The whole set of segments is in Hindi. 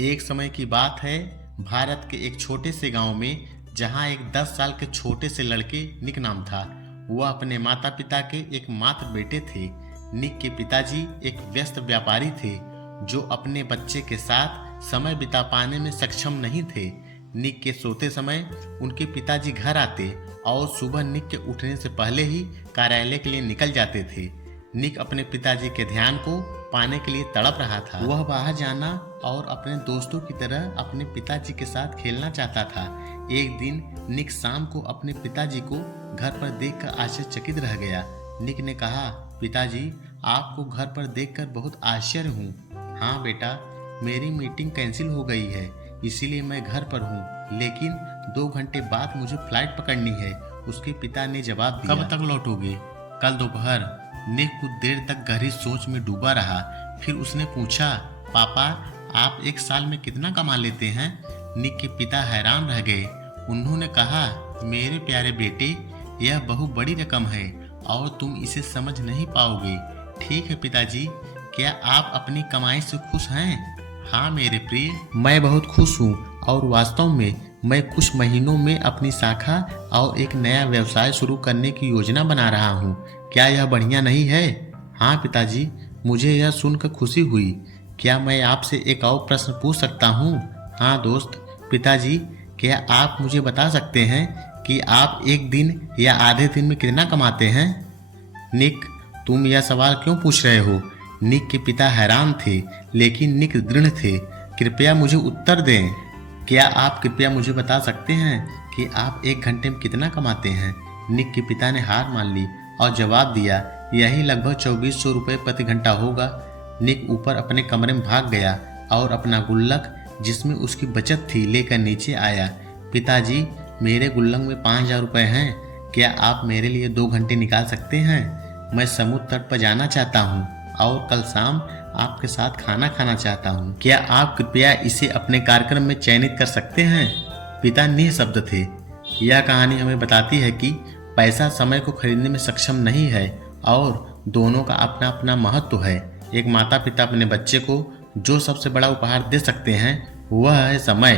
एक समय की बात है, भारत के एक छोटे से गांव में, जहां एक 10 साल के छोटे से लड़के निक नाम था। वह अपने माता पिता के एकमात्र बेटे थे। निक के पिताजी एक व्यस्त व्यापारी थे जो अपने बच्चे के साथ समय बिता पाने में सक्षम नहीं थे। निक के सोते समय उनके पिताजी घर आते और सुबह निक के उठने से पहले ही कार्यालय के लिए निकल जाते थे। निक अपने पिताजी के ध्यान को पाने के लिए तड़प रहा था। वह बाहर जाना और अपने दोस्तों की तरह अपने पिताजी के साथ खेलना चाहता था। एक दिन निक शाम को अपने पिताजी को घर पर देखकर आश्चर्यचकित रह गया। निक ने कहा, पिताजी, आपको घर पर देखकर बहुत आश्चर्य हूँ। हाँ बेटा, मेरी मीटिंग कैंसिल हो गई है, इसीलिए मैं घर पर हूँ, लेकिन 2 घंटे बाद मुझे फ्लाइट पकड़नी है, उसके पिता ने जवाब दिया। कब तक लौटोगे? कल दोपहर। निक कुछ देर तक गहरी सोच में डूबा रहा। फिर उसने पूछा, पापा, आप 1 साल में कितना कमा लेते हैं? निक के पिता हैरान रह गए। उन्होंने कहा, मेरे प्यारे बेटे, यह बहुत बड़ी रकम है और तुम इसे समझ नहीं पाओगे। ठीक है पिताजी, क्या आप अपनी कमाई से खुश हैं? हाँ मेरे प्रिय, मैं बहुत खुश हूँ और वास्तव में मैं कुछ महीनों में अपनी शाखा और एक नया व्यवसाय शुरू करने की योजना बना रहा हूँ। क्या यह बढ़िया नहीं है? हाँ पिताजी, मुझे यह सुनकर खुशी हुई। क्या मैं आपसे एक और प्रश्न पूछ सकता हूँ? हाँ दोस्त। पिताजी, क्या आप मुझे बता सकते हैं कि आप एक दिन या आधे दिन में कितना कमाते हैं? निक, तुम यह सवाल क्यों पूछ रहे हो? निक के पिता हैरान थे, लेकिन निक दृढ़ थे। कृपया मुझे उत्तर दें। क्या आप कृपया मुझे बता सकते हैं कि आप 1 घंटे में कितना कमाते हैं? निक के पिता ने हार मान ली और जवाब दिया, यही लगभग 2400 रुपये प्रति घंटा होगा। निक ऊपर अपने कमरे में भाग गया और अपना गुल्लक, जिसमें उसकी बचत थी, लेकर नीचे आया। पिताजी, मेरे गुल्लक में 5000 रुपये हैं। क्या आप मेरे लिए 2 घंटे निकाल सकते हैं? मैं समुद्र तट पर जाना चाहता हूँ और कल शाम आपके साथ खाना खाना चाहता हूँ। क्या आप कृपया इसे अपने कार्यक्रम में चयनित कर सकते हैं? पिता निःशब्द थे। यह कहानी हमें बताती है कि पैसा समय को खरीदने में सक्षम नहीं है और दोनों का अपना अपना महत्व है। एक माता पिता अपने बच्चे को जो सबसे बड़ा उपहार दे सकते हैं वह है समय।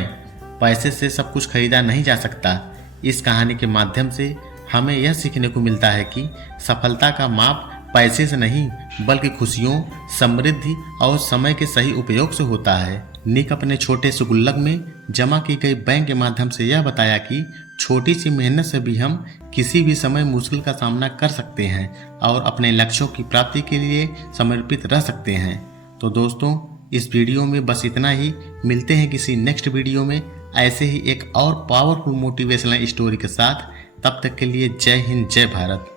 पैसे से सब कुछ खरीदा नहीं जा सकता। इस कहानी के माध्यम से हमें यह सीखने को मिलता है कि सफलता का माप पैसे से नहीं बल्कि खुशियों, समृद्धि और समय के सही उपयोग से होता है। निक अपने छोटे से गुल्लक में जमा की गई बैंक के माध्यम से यह बताया कि छोटी सी मेहनत से भी हम किसी भी समय मुश्किल का सामना कर सकते हैं और अपने लक्ष्यों की प्राप्ति के लिए समर्पित रह सकते हैं। तो दोस्तों, इस वीडियो में बस इतना ही। मिलते हैं किसी नेक्स्ट वीडियो में ऐसे ही एक और पावरफुल मोटिवेशनल स्टोरी के साथ। तब तक के लिए जय हिंद, जय भारत।